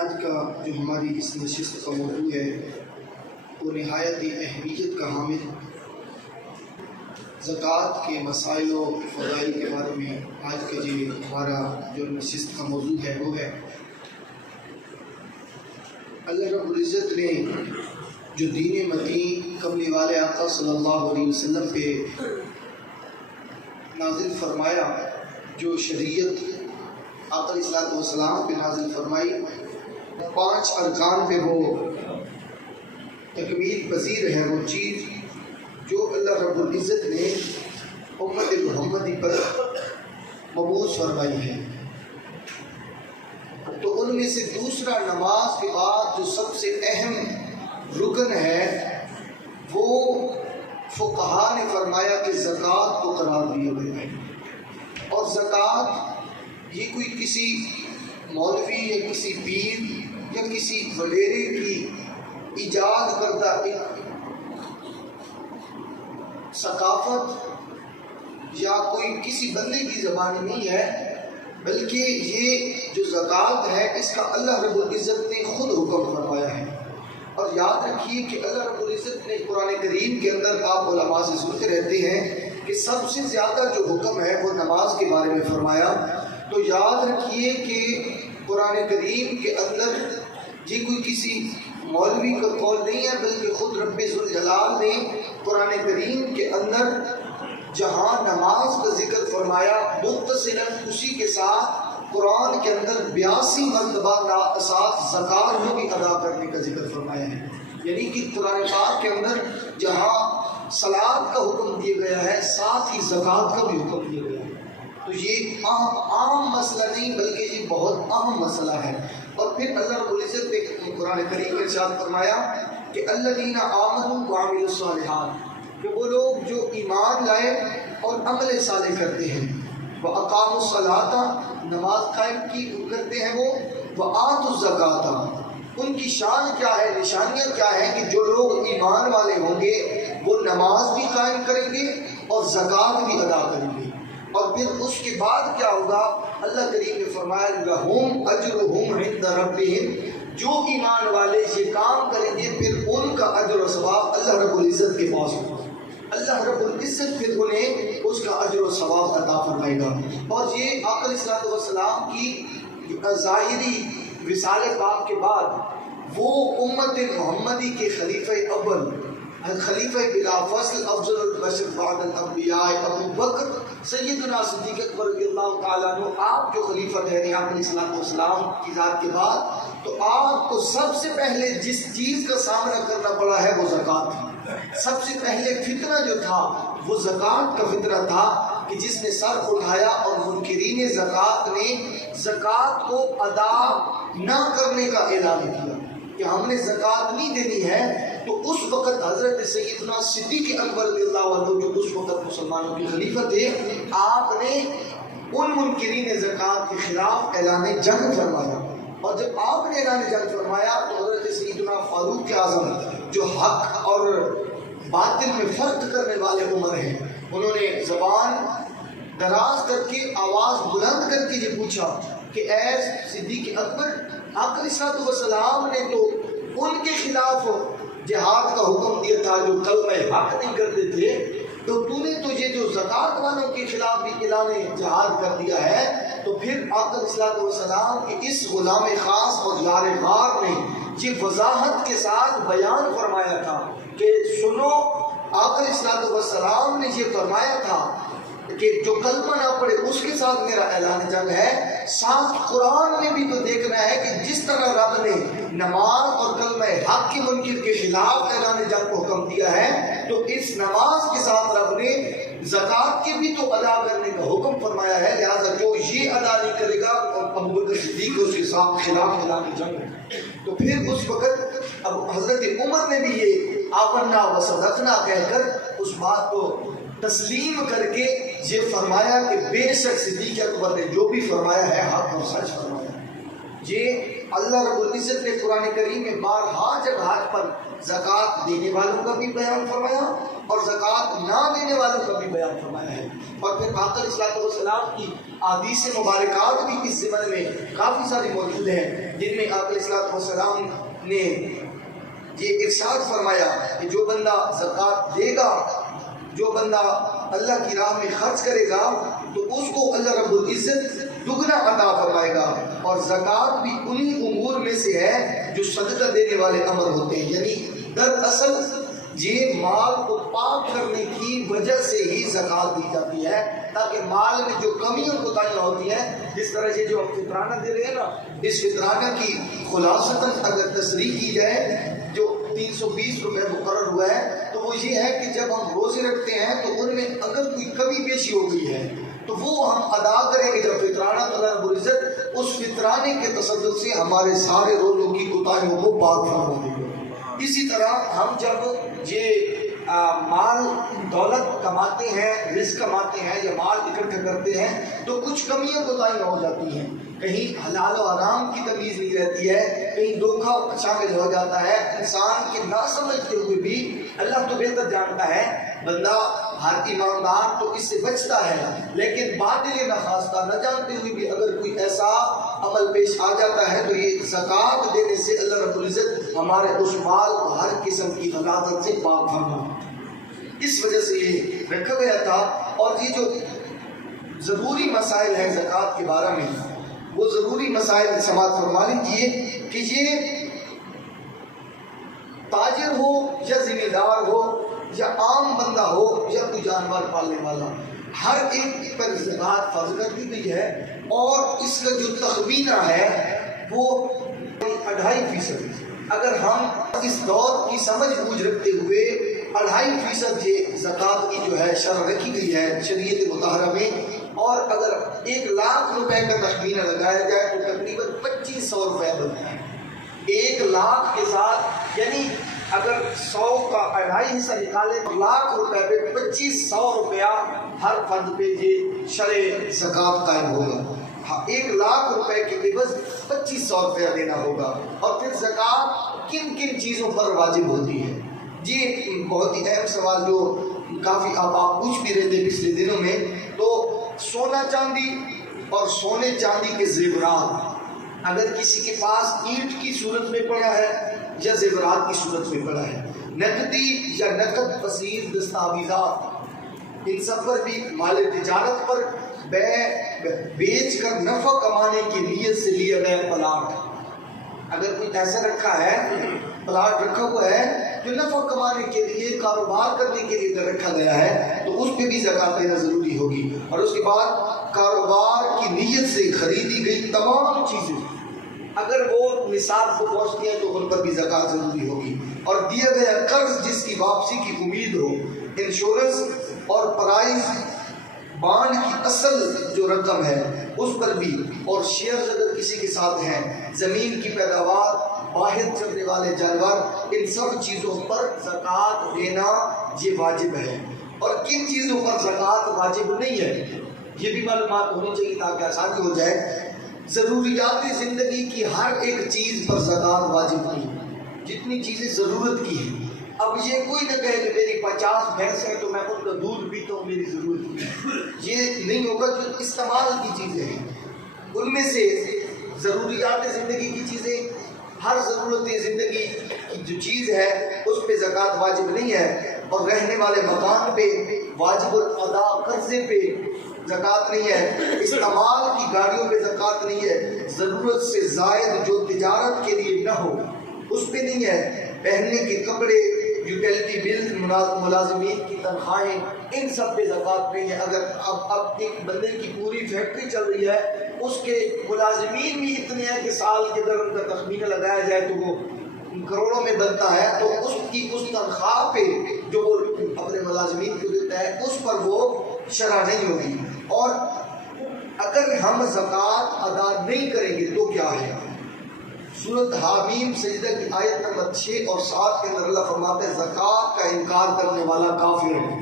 آج کا جو ہماری اس نشست کا موضوع ہے وہ نہایت ہی اہمیت کا حامل زکوٰۃ کے مسائل و فضائل کے بارے میں آج کا ہمارا جو نشست کا موضوع ہے وہ ہے اللہ رب العزت نے جو دین متین کملی والے آقا صلی اللہ علیہ وسلم پہ نازل فرمایا، جو شریعت آقا علیہ الصلوۃ والسلام پہ نازل فرمائی، 5 ارکان پہ وہ تکمیل پذیر ہے، وہ چیز جو اللہ رب العزت نے امت محمدی پر مبعوث فرمائی ہے۔ تو ان میں سے دوسرا نماز کے بعد جو سب سے اہم رکن ہے وہ فقہا نے فرمایا کہ زکوٰۃ کو قرار دیا گیا ہے، اور زکوٰۃ یہ کوئی کسی مولوی یا کسی پیر یا کسی وڈیرے کی ایجاد کردہ ایک ثقافت یا کوئی کسی بندے کی زبان نہیں ہے، بلکہ یہ جو زکوٰۃ ہے اس کا اللہ رب العزت نے خود حکم فرمایا ہے۔ اور یاد رکھیے کہ اللہ رب العزت نے قرآن کریم کے اندر، آپ علماء سے سنتے رہتے ہیں کہ سب سے زیادہ جو حکم ہے وہ نماز کے بارے میں فرمایا۔ تو یاد رکھیے کہ قرآن کریم کے اندر یہ کوئی کسی مولوی کا قول نہیں ہے، بلکہ خود رب ذوالجلال نے قرآن کریم کے اندر جہاں نماز کا ذکر فرمایا، متصلاً اسی کے ساتھ قرآن کے اندر 82 مرتبہ ساتھ زکوٰۃ میں بھی ادا کرنے کا ذکر فرمایا ہے۔ یعنی کہ قرآن پاک کے اندر جہاں صلاۃ کا حکم دیا گیا ہے، ساتھ ہی زکوٰۃ کا بھی حکم دیا گیا ہے۔ تو یہ عام مسئلہ نہیں، بلکہ یہ بہت اہم مسئلہ ہے۔ اور پھر اللہ رب العزت نے قرآن کریم میں ارشاد فرمایا کہ الذین آمنوا وعملوا الصالحات، کہ وہ لوگ جو ایمان لائے اور عمل صالح کرتے ہیں، وَأَقَامُوا الصَّلَاةَ، نماز قائم کی کرتے ہیں وہ، وَآتُوا الزَّکَاةَ، ان کی شان کیا ہے، نشانیاں کیا ہیں کہ جو لوگ ایمان والے ہوں گے وہ نماز بھی قائم کریں گے اور زکوٰۃ بھی ادا کریں گے۔ اور پھر اس کے بعد کیا ہوگا، اللہ کریم نے فرمایا لَهُمْ أَجْرُهُمْ عِنْدَ رَبِّهِمْ، جو ایمان والے یہ کام کریں گے پھر ان کا اجر و ثواب اللہ رب العزت کے پاس ہوگا۔ اللہ رب العزت پھر انہیں اس کا اجر و ثواب عطا فرمائے گا۔ اور یہ آقا علیہ الصلوۃ والسلام کی ظاہری وصال پاک کے بعد وہ امت محمدی کے خلیفہ اول، خلیفہ بلا فصل، افضل البشر بعد الانبیاء ابو بکر سیدنا صدیق اکبر رضی اللہ تعالیٰ عنہ، آپ جو خلیفہ ٹھہرے آپ علیہ الصلوۃ والسلام کی ذات کے بعد، تو آپ کو سب سے پہلے جس چیز کا سامنا کرنا پڑا ہے وہ زکوٰۃ تھی۔ سب سے پہلے فتنہ جو تھا وہ زکوٰۃ کا فتنہ تھا، کہ جس نے سر اٹھایا اور منکرین زکوٰۃ نے زکوٰۃ کو ادا نہ کرنے کا اعلان کیا کہ ہم نے زکوٰۃ نہیں دینی ہے۔ تو اس وقت حضرت سیدنا صدیق اکبر رضی اللہ عنہ، جو اس وقت مسلمانوں کے خلیفہ تھے، آپ نے ان منکرین زکوٰۃ کے خلاف اعلان جنگ فرمایا۔ اور جب آپ نے اعلان جنگ فرمایا تو حضرت سیدنا فاروق اعظم، جو حق اور باطل میں فرق کرنے والے عمر ہیں، انہوں نے زبان دراز کر کے، آواز بلند کر کے یہ پوچھا کہ اے صدیق اکبر، آقا علیہ الصلوۃ والسلام نے تو ان کے خلاف جہاد کا حکم دیا تھا جو کلمہ حق نہیں کرتے تھے، تو تو نے تو یہ جو زکوٰۃ والوں کے خلاف بھی اعلان جہاد کر دیا ہے۔ تو پھر آقا علیہ الصلوۃ والسلام کے اس غلام خاص اور یار غار نے یہ وضاحت کے ساتھ بیان فرمایا تھا کہ سنو، آقا علیہ الصلوۃ والسلام نے یہ فرمایا تھا کہ جو کلمہ نہ پڑھے اس کے ساتھ میرا اعلان جنگ ہے۔ ساتھ قرآن میں بھی تو دیکھنا ہے کہ جس طرح رب نے نماز اور کلمہ حق کے منکر کے خلاف اعلان جنگ کو حکم دیا ہے، تو اس نماز کے ساتھ رب نے زکوٰۃ کے بھی تو ادا کرنے کا حکم فرمایا ہے۔ لہٰذا جو یہ ادا نہیں کرے گا ابو بکر صدیق اس کے خلاف اعلان جنگ ہے۔ تو پھر اس وقت اب حضرت عمر نے بھی یہ آمنا و صدقنا کہہ کر اس بات کو تسلیم کر کے یہ فرمایا کہ بے شک صدیق اکبر نے جو بھی فرمایا ہے حق اور سچ فرمایا۔ یہ اللہ رب العزت نے قرآن کریم میں بارہا جگہات پر زکوٰۃ دینے والوں کا بھی بیان فرمایا اور زکوٰۃ نہ دینے والوں کا بھی بیان فرمایا ہے. اور پھر آقا علیہ الصلوۃ والسلام کی احادیث مبارکات بھی اس ضمن میں کافی ساری موجود ہیں، جن میں آقا علیہ الصلوۃ والسلام نے یہ ارشاد فرمایا کہ جو بندہ زکوٰۃ دے گا، جو بندہ اللہ کی راہ میں خرچ کرے گا تو اس کو اللہ رب العزت دگنا عطا فرمائے گا. اور زکوٰۃ بھی انہی امور میں سے ہے جو صدقہ دینے والے امر ہوتے ہیں. یعنی دراصل یہ مال کو پاک کرنے کی وجہ سے ہی زکوٰۃ دی جاتی ہے، تاکہ مال میں جو کمیاں کوتاہیاں ہوتی ہیں، جس طرح سے جو ہم فطرانہ دے رہے ہیں نا، اس فطرانہ کی خلاصتاً اگر تصریح کی جائے جو 320 روپے مقرر ہوا ہے، تو وہ یہ ہے کہ جب ہم روزے رکھتے ہیں تو ان میں اگر کوئی کمی بیشی ہو گئی ہے تو وہ ہم ادا کریں گے جب فطرانہ. اللہ رب العزت اس فطرانے کے تصدق سے ہمارے سارے روزوں کی کوتاہیوں کو پاک فرما دیں گے. اسی طرح ہم جب یہ مال دولت کماتے ہیں، رزق کماتے ہیں یا مال اکٹھا کرتے ہیں تو کچھ کمیاں کوتاہیاں ہو جاتی ہیں. کہیں حلال و حرام کی تمیز نہیں رہتی ہے، کہیں دھوکہ شامل ہو جاتا ہے. انسان کے نہ سمجھتے ہوئے بھی اللہ تو بہتر جانتا ہے، بندہ ہر ایماندار تو اس سے بچتا ہے، لیکن باطل نخواستہ نہ جانتے ہوئے بھی اگر کوئی ایسا عمل پیش آ جاتا ہے تو یہ زکوٰۃ دینے سے اللہ رب العزت ہمارے اس مال کو ہر قسم کی غلاظت سے پاک فرما. اس وجہ سے یہ رکھا گیا تھا. اور یہ جو ضروری مسائل ہیں زکوٰۃ کے بارے میں، وہ ضروری مسائل سماعت فرما لیجیے کہ یہ تاجر ہو یا ذمہ دار ہو یا عام بندہ ہو یا کوئی جانور پالنے والا، ہر ایک پر زکوٰۃ فرض کر دی گئی ہے. اور اس کا جو تخمینہ ہے وہ 2.5%. اگر ہم اس دور کی سمجھ بوجھ رکھتے ہوئے 2.5% یہ زکوٰۃ کی جو ہے شرح رکھی گئی ہے شریعت مطہرہ میں، اور اگر 1,00,000 روپے کا تخمینہ لگایا جائے تو تقریباً 2,500 روپے بنتا ہے. 1,00,000 کے ساتھ یعنی اگر 100 کا 2.5 حصہ نکالے تو 1,00,000 روپے پہ 2,500 روپیہ ہر فرد پہ یہ شرع زکوٰۃ قائم ہوگا. 1,00,000 روپے کے عوض 2,500 روپیہ دینا ہوگا. اور پھر زکوٰۃ کن کن چیزوں پر واجب ہوتی ہے؟ یہ بہت ہی اہم سوال جو کافی آپ پوچھ بھی رہے تھے پچھلے دنوں میں. تو سونا چاندی اور سونے چاندی کے زیورات اگر کسی کے پاس اینٹ کی صورت میں پڑا ہے یا زیورات کی صورت میں پڑا ہے، نقدی یا نقد پذیر دستاویزات، ان سب پر بھی مال تجارت پر بیچ کر نفع کمانے کی نیت سے لیا گیا پلاٹ، اگر کوئی ایسا رکھا ہے پلاٹ رکھا ہوا ہے جو نفع کمانے کے لیے کاروبار کرنے کے لیے اگر رکھا گیا ہے تو اس پہ بھی زکوٰۃ دینا ضروری ہوگی. اور اس کے بعد کاروبار کی نیت سے خریدی گئی تمام چیزیں اگر وہ نصاب کو پہنچتی ہیں تو ان پر بھی زکوٰۃ ضروری ہوگی. اور دیا گیا قرض جس کی واپسی کی امید ہو، انشورنس اور پرائز بانڈ کی اصل جو رقم ہے اس پر بھی، اور شیئرز اگر کسی کے ساتھ ہیں، زمین کی پیداوار، واحد چلنے والے جانور، ان سب چیزوں پر زکوٰۃ دینا یہ واجب ہے. اور کن چیزوں پر زکوٰۃ واجب نہیں ہے یہ بھی معلومات ہونی چاہیے تاکہ آسانی ہو جائے. ضروریات زندگی کی ہر ایک چیز پر زکوٰۃ واجب نہیں، جتنی چیزیں ضرورت کی ہیں. اب یہ کوئی نہ کہے کہ میری 50 بھینس ہیں تو میں ان کا دودھ پیتا ہوں میری ضرورت کی، یہ نہیں ہوگا. جو استعمال کی چیزیں ہیں ان میں سے ضروریات زندگی کی چیزیں، ہر ضرورت زندگی کی جو چیز ہے اس پہ زکوٰۃ واجب نہیں ہے. اور رہنے والے مکان پہ واجب الادا قرضے پہ زکوٰۃ نہیں ہے. استعمال کی گاڑیوں پہ زکوٰۃ نہیں ہے. ضرورت سے زائد جو تجارت کے لیے نہ ہو اس پہ نہیں ہے. پہننے کے کپڑے، یوٹیلیٹی بل، ملازمین کی تنخواہیں، ان سب پہ زکوٰۃ نہیں ہے. اگر اب ایک بندے کی پوری فیکٹری چل رہی ہے، اس کے ملازمین بھی اتنے ہیں کہ سال کے اگر ان کا تخمینہ لگایا جائے تو وہ کروڑوں میں بنتا ہے، تو اس تنخواہ پہ جو وہ اپنے ملازمین کو دیتا ہے اس پر وہ شرح نہیں ہوگی. اور اگر ہم زکوٰۃ ادا نہیں کریں گے تو کیا ہے؟ سورۃ حامیم سجدہ کی آیت نمبر 6 اور 7 کے اندر اللہ فرماتے ہیں زکوٰۃ کا انکار کرنے والا کافر ہے.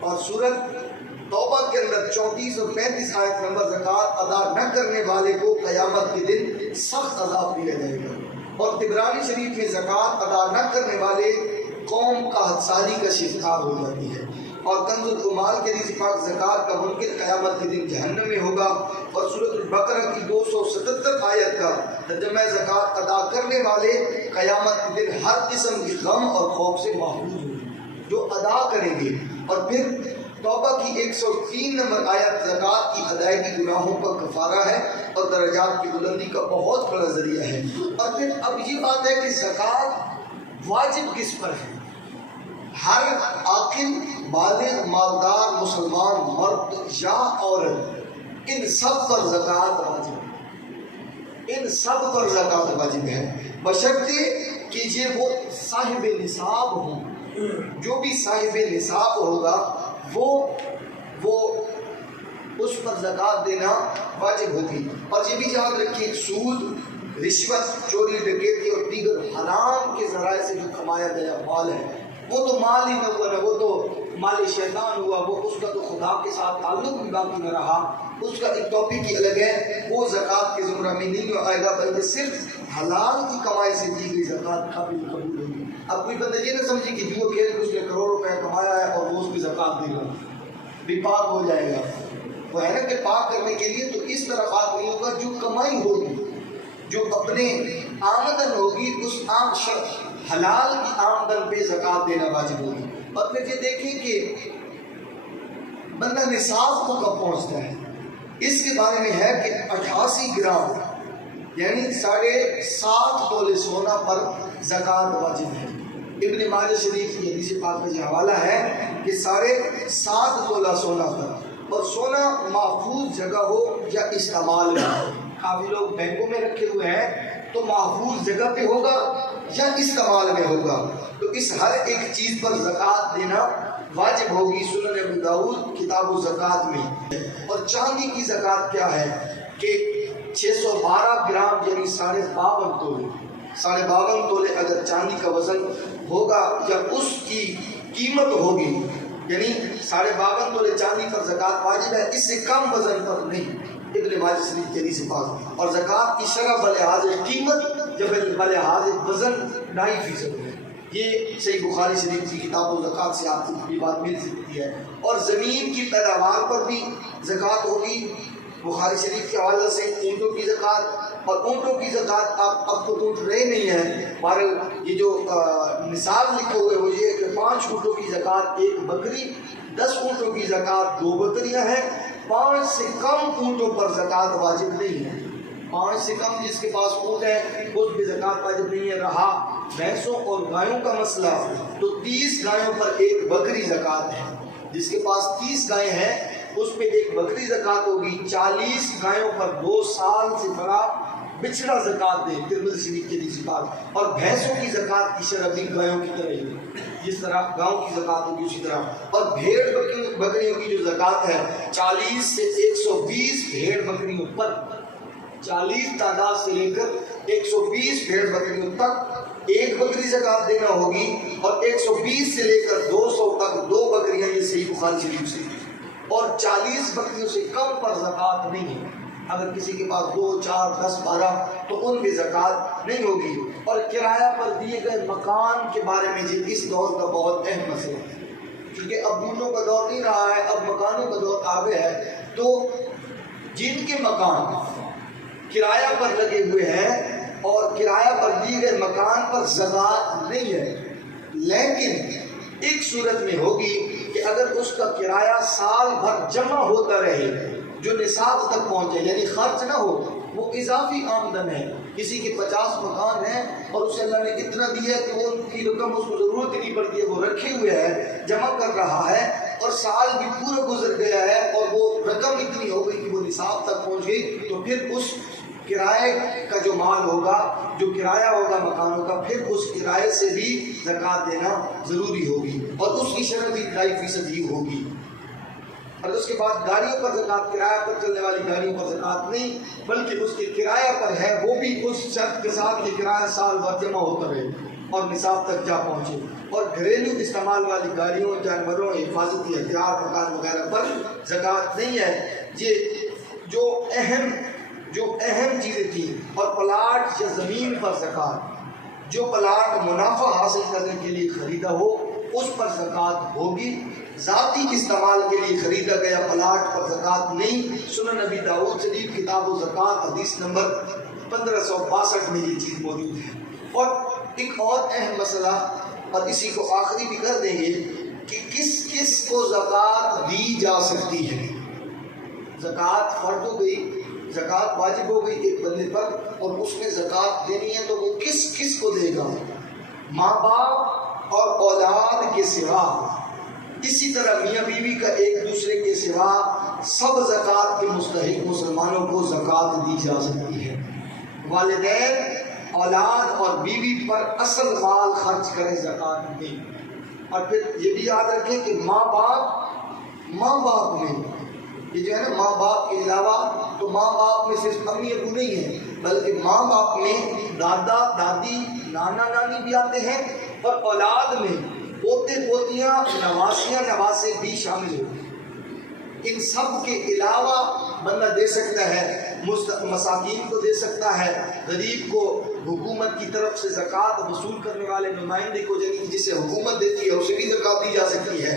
اور سورۃ توبہ کے اندر 34 اور 35 آیت نمبر زکوٰۃ ادا نہ کرنے والے کو قیامت کے دن سخت عذاب دیا جائے گا۔ اور طبرانی شریف میں زکوٰۃ ادا نہ کرنے والے قوم کا حدثاری کا شکار ہو جاتی ہے۔ اور کنز العمال کے حدیث پاک زکوٰۃ کا منکر قیامت کے دن جہنم میں ہوگا۔ اور سورۃ البقرہ کی 277 آیت کا ترجمہ زکوٰۃ ادا کرنے والے قیامت کے دن ہر قسم کی غم اور خوف سے محفوظ ہوں گے جو ادا کریں گے۔ اور پھر توبہ کی 103 نمبر آیت زکوٰۃ کی ادائیگی گناہوں کا کفارہ ہے اور درجات کی بلندی کا بہت بڑا ذریعہ ہے۔ اور پھر اب یہ بات ہے کہ زکوٰۃ واجب کس پر ہے؟ ہر عاقل بالغ مالدار مسلمان مرد یا عورت ان سب پر زکوٰۃ واجب ہے، ان سب پر زکوٰۃ واجب ہے، بشرطے کہ یہ وہ صاحب نصاب ہوں۔ جو بھی صاحب نصاب ہوگا وہ اس پر زکوٰۃ دینا واجب ہوگی۔ اور یہ بھی یاد رکھیے سود، رشوت، چوری، ڈکیتی اور دیگر حرام کے ذرائع سے جو کمایا گیا مال ہے وہ تو مال ہی نہ ہوا، وہ تو مال شیطان ہوا، وہ اس کا تو خدا کے ساتھ تعلق بھی باقی نہ رہا، اس کا ایک ٹاپک ہی الگ ہے، وہ زکوٰۃ کے زمرہ میں نہیں آئے گا، بلکہ صرف حلال کی کمائی سے دی گئی زکوٰۃ قابل قبول ہوگی۔ اب کوئی بندہ یہ نہ سمجھے کہ جو کھیل کے اس نے کروڑ روپے کمایا ہے اور وہ اس کی زکوٰۃ دے گا، بھی پاک ہو جائے گا۔ وہ ہے نا کہ پاک کرنے کے لیے تو اس طرح پاک نہیں ہوگا، جو کمائی ہوگی، جو اپنے آمدن ہوگی، اس عام شخص حلال کی آمدن پہ زکوٰۃ دینا واجب ہوگی۔ اور پھر یہ دیکھیں کہ بندہ نصاب کو کب پہنچتا ہے، اس کے بارے میں ہے کہ 88 گرام یعنی 7.5 تولے سونا پر زکوٰۃ واجب ہے۔ ابن ماجہ شریف کی حدیث پاک کا یہ حوالہ ہے کہ 7.5 تولہ سونا پر، اور سونا محفوظ جگہ ہو یا استعمال میں ہو۔ کافی لوگ بینکوں میں رکھے ہوئے ہیں تو محفوظ جگہ پہ ہوگا یا استعمال میں ہوگا، تو اس ہر ایک چیز پر زکوٰۃ دینا واجب ہوگی۔ سنن ابو داؤد کتاب الزکوٰۃ میں۔ اور چاندی کی زکوٰۃ کیا ہے کہ 612 گرام یعنی 52.5 تولے، 52.5 تولے اگر چاندی کا وزن ہوگا یا اس کی قیمت ہوگی، یعنی 52.5 تولے چاندی پر زکوٰۃ واجب ہے، اس سے کم وزن پر نہیں۔ ابن ماجہ شریف کے حدیث پاک۔ اور زکوٰۃ کی شرح بلحاظ قیمت جب بلحاظ وزن 2.5% ہے۔ یہ صحیح بخاری شریف کی کتاب الزکوٰۃ سے آپ کو یہ بات مل سکتی ہے۔ اور زمین کی پیداوار پر بھی زکوٰۃ ہوگی، بخاری شریف کے حوالے سے اونٹوں کی زکوٰۃ، اور اونٹوں کی زکوٰۃ اب تو اونٹ رہے نہیں ہیں، بہرحال یہ جو نصاب لکھے ہوئے وہ یہ ہے کہ 5 اونٹوں کی زکوٰۃ 1 بکری، 10 اونٹوں کی زکوٰۃ 2 بکریاں ہیں، 5 سے کم اونٹوں پر زکوٰۃ واجب نہیں ہے۔ 5 سے کم جس کے پاس اونٹ ہے اس پہ زکوٰۃ واجب نہیں ہے۔ رہا بھینسوں اور گایوں کا مسئلہ تو 30 گایوں پر 1 بکری زکوٰۃ ہے۔ جس کے پاس 30 گائیں ہیں اس پہ 1 بکری زکوٰۃ ہوگی۔ 40 گایوں پر 2 سال سے بڑا بچڑا زکوٰۃ دے، ترمذی شریف کے حدیث پاک۔ اور بھینسوں کی زکوٰۃ کی شرح بھی گایوں کی طرح ہی، جس طرح گاؤں کی زکوٰۃ ہوگی اسی طرح۔ اور بھیڑ بکریوں کی جو زکوٰۃ ہے 40 سے 120 بھیڑ بکریوں پر، 40 تعداد سے لے کر 120 بھیڑ بکریوں تک 1 بکری زکوٰۃ دینا ہوگی، اور 120 سے لے کر 200 تک 2 بکریاں، یہ صحیح بخاری شریف سے۔ اور 40 بکریوں سے کم پر زکوٰۃ نہیں ہے۔ اگر کسی کے پاس 2، 4، 10، 12 تو ان کی زکوٰۃ نہیں ہوگی۔ اور کرایہ پر دیے گئے مکان کے بارے میں اس دور کا بہت اہم مسئلہ ہے، کیونکہ اب اونٹوں کا دور نہیں رہا ہے، اب مکانوں کا دور آ گیا ہے۔ تو جن کے مکان کرایہ پر لگے ہوئے ہیں اور کرایہ پر دیے گئے مکان پر زکوٰۃ نہیں ہے، لیکن ایک صورت میں ہوگی کہ اگر اس کا کرایہ سال بھر جمع ہوتا رہے جو نصاب تک پہنچے، یعنی خرچ نہ ہو، وہ اضافی آمدن ہے۔ کسی کے 50 مکان ہیں اور اسے اللہ نے اتنا دیا ہے کہ وہ ان کی رقم اس کو ضرورت نہیں پڑتی ہے، وہ رکھے ہوئے ہے، جمع کر رہا ہے، اور سال بھی پورا گزر گیا ہے اور وہ رقم اتنی ہو گئی کہ وہ نصاب تک پہنچ گئی، تو پھر اس کرائے کا جو مال ہوگا، جو کرایہ ہوگا مکانوں کا، پھر اس کرائے سے بھی زکوٰۃ دینا ضروری ہوگی، اور اس کی شرح بھی 2.5% ہی ہوگی۔ اور اس کے بعد گاڑیوں پر زکوٰۃ، کرایہ پر چلنے والی گاڑیوں پر زکوٰۃ نہیں، بلکہ اس کے کرایہ پر ہے، وہ بھی اس شرط کے ساتھ کہ کرایہ سال بھر جمع ہوتا رہے اور نصاب تک جا پہنچے۔ اور گھریلو استعمال والی گاڑیوں، جانوروں، حفاظتی ہتھیار، مکان وغیرہ پر زکوٰۃ نہیں ہے۔ یہ جو اہم جو اہم چیزیں تھیں، اور پلاٹ یا زمین پر زکوٰۃ، جو پلاٹ منافع حاصل کرنے کے لیے خریدا ہو اس پر زکوٰۃ ہوگی، ذاتی استعمال کے لیے خریدا گیا پلاٹ پر زکوٰۃ نہیں۔ سنن نبی داؤد شریف کتاب الزکوٰۃ حدیث نمبر 1562 میں یہ چیز موجود ہے۔ اور ایک اور اہم مسئلہ، اور اسی کو آخری بھی کر دیں گے، کہ کس کس کو زکوٰۃ دی جا سکتی ہے۔ زکوٰۃ فرض ہو گئی، زکوٰۃ واجب ہو گئی ایک بندے پر، اور اس نے زکوٰۃ دینی ہے تو وہ کس کس کو دے گا؟ ماں باپ اور اولاد کے سوا، اسی طرح میاں بیوی کا ایک دوسرے کے سوا سب زکوٰۃ کے مستحق مسلمانوں کو زکوٰۃ دی جا سکتی ہے۔ والدین اولاد اور بیوی پر اصل مال خرچ کریں، زکوٰۃ دیں۔ اور پھر یہ بھی یاد رکھیں کہ ماں باپ میں یہ جو ہے نا، ماں باپ کے علاوہ تو ماں باپ میں صرف امی ابو نہیں ہیں، بلکہ ماں باپ میں دادا دادی نانا نانی بھی آتے ہیں، اور اولاد میں پوتے پوتیاں نواسیاں نواسے بھی شامل ہوتے۔ ان سب کے علاوہ بندہ دے سکتا ہے، مساکین کو دے سکتا ہے، غریب کو، حکومت کی طرف سے زکوٰۃ وصول کرنے والے نمائندے کو، یعنی جسے حکومت دیتی ہے اسے بھی زکوٰۃ دی جا سکتی ہے۔